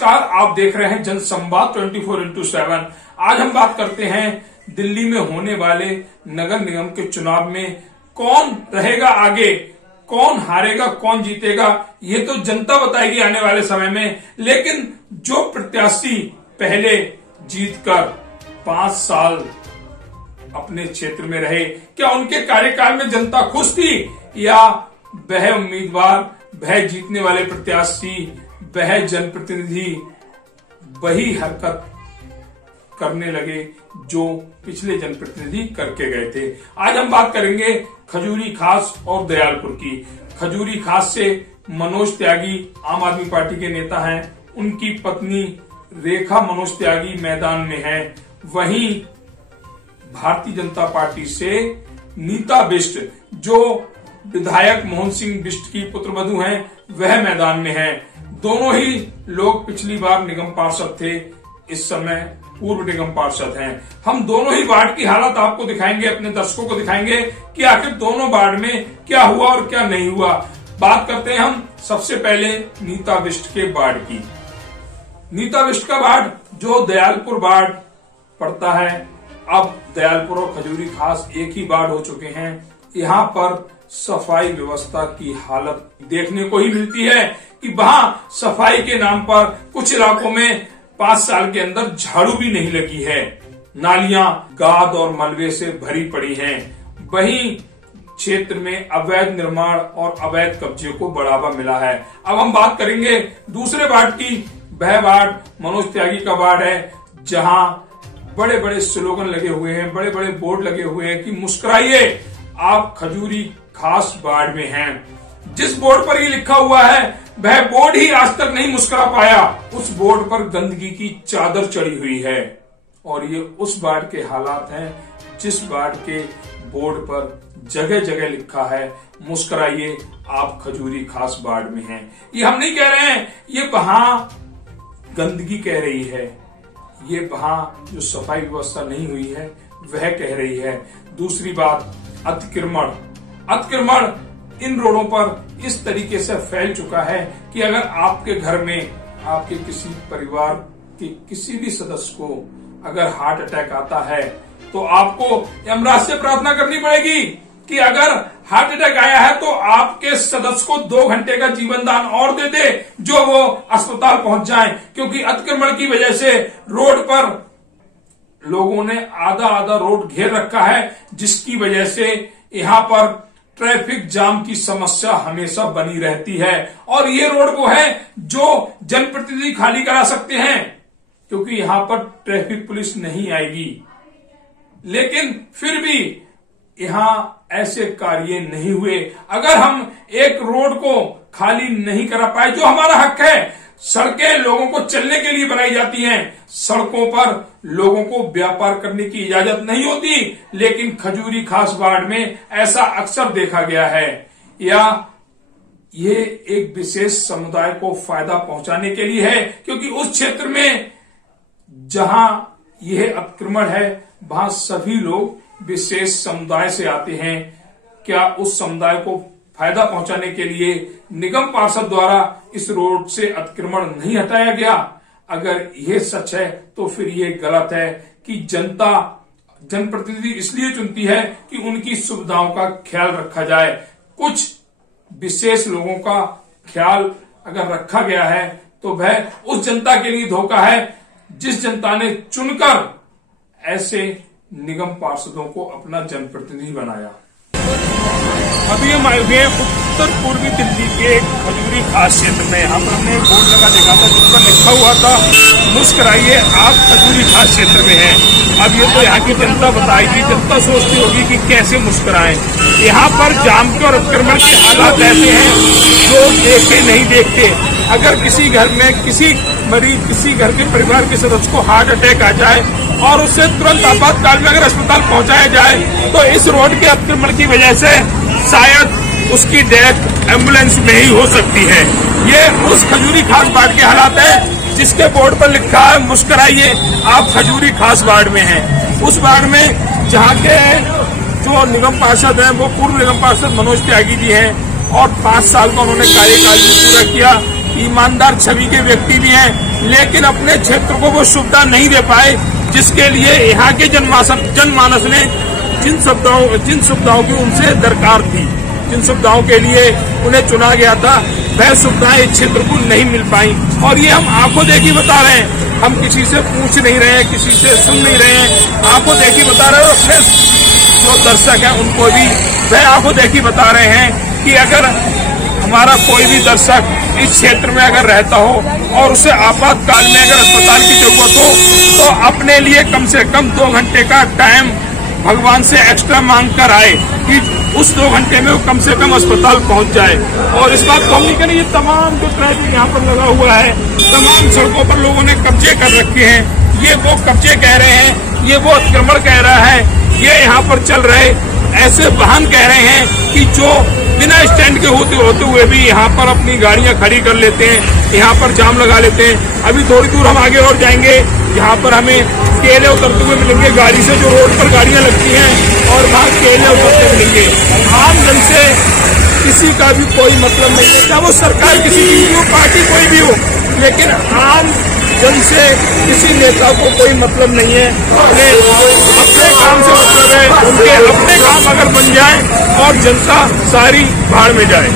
नमस्कार, आप देख रहे हैं जनसंवाद 24x7। आज हम बात करते हैं दिल्ली में होने वाले नगर निगम के चुनाव में कौन रहेगा आगे, कौन हारेगा, कौन जीतेगा, ये तो जनता बताएगी आने वाले समय में। लेकिन जो प्रत्याशी पहले जीतकर 5 साल अपने क्षेत्र में रहे, क्या उनके कार्यकाल में जनता खुश थी, या वह उम्मीदवार, वह जीतने वाले प्रत्याशी, वह जनप्रतिनिधि वही हरकत करने लगे जो पिछले जनप्रतिनिधि करके गए थे। आज हम बात करेंगे खजूरी खास और दयालपुर की। खजूरी खास से मनोज त्यागी आम आदमी पार्टी के नेता हैं, उनकी पत्नी रेखा मनोज त्यागी मैदान में है। वहीं भारतीय जनता पार्टी से नीता बिष्ट, जो विधायक मोहन सिंह बिष्ट की पुत्रवधू हैं, वह मैदान में है। दोनों ही लोग पिछली बार निगम पार्षद थे, इस समय पूर्व निगम पार्षद हैं। हम दोनों ही वार्ड की हालत आपको दिखाएंगे, अपने दर्शकों को दिखाएंगे कि आखिर दोनों वार्ड में क्या हुआ और क्या नहीं हुआ। बात करते हैं हम सबसे पहले नीता बिष्ट के वार्ड की। नीता बिष्ट का वार्ड जो दयालपुर वार्ड पड़ता है, अब दयालपुर और खजूरी खास एक ही वार्ड हो चुके हैं। यहाँ पर सफाई व्यवस्था की हालत देखने को ही मिलती है कि वहां सफाई के नाम पर कुछ इलाकों में 5 साल के अंदर झाड़ू भी नहीं लगी है। नालियां गाद और मलबे से भरी पड़ी हैं। वहीं क्षेत्र में अवैध निर्माण और अवैध कब्जे को बढ़ावा मिला है। अब हम बात करेंगे दूसरे वार्ड की। वह वार्ड मनोज त्यागी का वार्ड है, जहां बड़े बड़े स्लोगन लगे हुए हैं, बड़े बड़े बोर्ड लगे हुए हैं कि मुस्कुराइए, आप खजूरी खास वार्ड में हैं। जिस बोर्ड पर ये लिखा हुआ है, वह बोर्ड ही आज तक नहीं मुस्कुरा पाया। उस बोर्ड पर गंदगी की चादर चढ़ी हुई है। और ये उस वार्ड के हालात हैं जिस वार्ड के बोर्ड पर जगह जगह लिखा है मुस्कुराइए, आप खजूरी खास वार्ड में हैं। ये हम नहीं कह रहे हैं, ये वहां गंदगी कह रही है, ये वहां जो सफाई व्यवस्था नहीं हुई है वह कह रही है। दूसरी बात, अतिक्रमण इन रोडों पर इस तरीके से फैल चुका है कि अगर आपके घर में आपके किसी परिवार के किसी भी सदस्य को अगर हार्ट अटैक आता है, तो आपको यमराज से प्रार्थना करनी पड़ेगी कि अगर हार्ट अटैक आया है तो आपके सदस्य को 2 घंटे का जीवन दान और दे दे, जो वो अस्पताल पहुंच जाए। क्योंकि अतिक्रमण की वजह से रोड पर लोगों ने आधा रोड घेर रखा है, जिसकी वजह से यहाँ पर ट्रैफिक जाम की समस्या हमेशा बनी रहती है। और ये रोड वो है जो जनप्रतिनिधि खाली करा सकते हैं, क्योंकि यहाँ पर ट्रैफिक पुलिस नहीं आएगी। लेकिन फिर भी यहाँ ऐसे कार्य नहीं हुए। अगर हम एक रोड को खाली नहीं करा पाए, जो हमारा हक है, सड़कें लोगों को चलने के लिए बनाई जाती हैं, सड़कों पर लोगों को व्यापार करने की इजाजत नहीं होती। लेकिन खजूरी खास वार्ड में ऐसा अक्सर देखा गया है, या ये एक विशेष समुदाय को फायदा पहुंचाने के लिए है, क्योंकि उस क्षेत्र में जहां यह अतिक्रमण है वहां सभी लोग विशेष समुदाय से आते हैं। क्या उस समुदाय को फायदा पहुंचाने के लिए निगम पार्षद द्वारा इस रोड से अतिक्रमण नहीं हटाया गया? अगर यह सच है तो फिर यह गलत है कि जनता जनप्रतिनिधि इसलिए चुनती है कि उनकी सुविधाओं का ख्याल रखा जाए। कुछ विशेष लोगों का ख्याल अगर रखा गया है तो वह उस जनता के लिए धोखा है जिस जनता ने चुनकर ऐसे निगम पार्षदों को अपना जनप्रतिनिधि बनाया। अभी हम आए हुए हैं उत्तर पूर्वी दिल्ली के खजूरी खास क्षेत्र में। यहाँ पर हमने एक बोर्ड लगा देखा था जिस पर लिखा हुआ था मुस्कुराइए, आप खजूरी खास क्षेत्र में हैं। अब ये तो यहाँ की जनता बताएगी, जनता सोचती होगी कि कैसे मुस्कुराएं। यहाँ पर जाम के और अतिक्रमण के हालात ऐसे हैं जो देखे नहीं देखते। अगर किसी घर में किसी मरीज, किसी घर के परिवार के सदस्य को हार्ट अटैक आ जाए और उससे तुरंत आपातकाल में अगर अस्पताल पहुंचाया जाए, तो इस रोड के अतिक्रमण की वजह से शायद उसकी डेथ एम्बुलेंस में ही हो सकती है। ये उस खजूरी खास वार्ड के हालात है जिसके बोर्ड पर लिखा है मुस्कुराइए, आप खजूरी खास वार्ड में हैं। उस वार्ड में जहाँ के जो निगम पार्षद हैं वो पूर्व निगम पार्षद मनोज त्यागी जी हैं और 5 साल का उन्होंने कार्यकाल भी पूरा किया। ईमानदार छवि के व्यक्ति भी हैं, लेकिन अपने क्षेत्र को वो सुविधा नहीं दे पाए जिसके लिए यहाँ के जनमानस ने जिन सुविधाओं की उनसे दरकार थी, जिन सुविधाओं के लिए उन्हें चुना गया था, वह सुविधाएं इस क्षेत्र को नहीं मिल पाई। और ये हम आंखों देखी बता रहे हैं, हम किसी से पूछ नहीं रहे हैं, किसी से सुन नहीं रहे हैं, आंखों देखी बता रहे हैं। अपने जो दर्शक हैं उनको भी वह आंखों देखी बता रहे हैं कि अगर हमारा कोई भी दर्शक इस क्षेत्र में अगर रहता हो और उसे आपातकाल में अगर अस्पताल की जरूरत हो तो अपने लिए कम से कम 2 घंटे का टाइम भगवान से एक्स्ट्रा मांग कर आए कि उस 2 घंटे में वो कम से कम अस्पताल पहुंच जाए। और इस बात को हम नहीं करें, ये तमाम जो ट्रैफिक यहाँ पर लगा हुआ है, तमाम सड़कों पर लोगों ने कब्जे कर रखे हैं, ये वो कब्जे कह रहे हैं, ये वो अतिक्रमण कह रहा है, ये यहाँ पर चल रहे ऐसे वाहन कह रहे हैं कि जो बिना स्टैंड के होते हुए भी यहाँ पर अपनी गाड़ियां खड़ी कर लेते हैं, यहाँ पर जाम लगा लेते हैं। अभी थोड़ी दूर हम आगे और जाएंगे, यहाँ पर हमें केले उतरते हुए मिलेंगे गाड़ी से, जो रोड पर गाड़ियां लगती हैं, और वहाँ केले उतरते मिलेंगे। आम जन से किसी का भी कोई मतलब नहीं है, चाहे वो सरकार किसी की भी हो, पार्टी कोई भी हो, लेकिन आम जन से किसी नेता को कोई मतलब नहीं है। अपने काम से मतलब है, उनके अपने काम अगर बन जाए और जनता सारी भाड़ में जाए।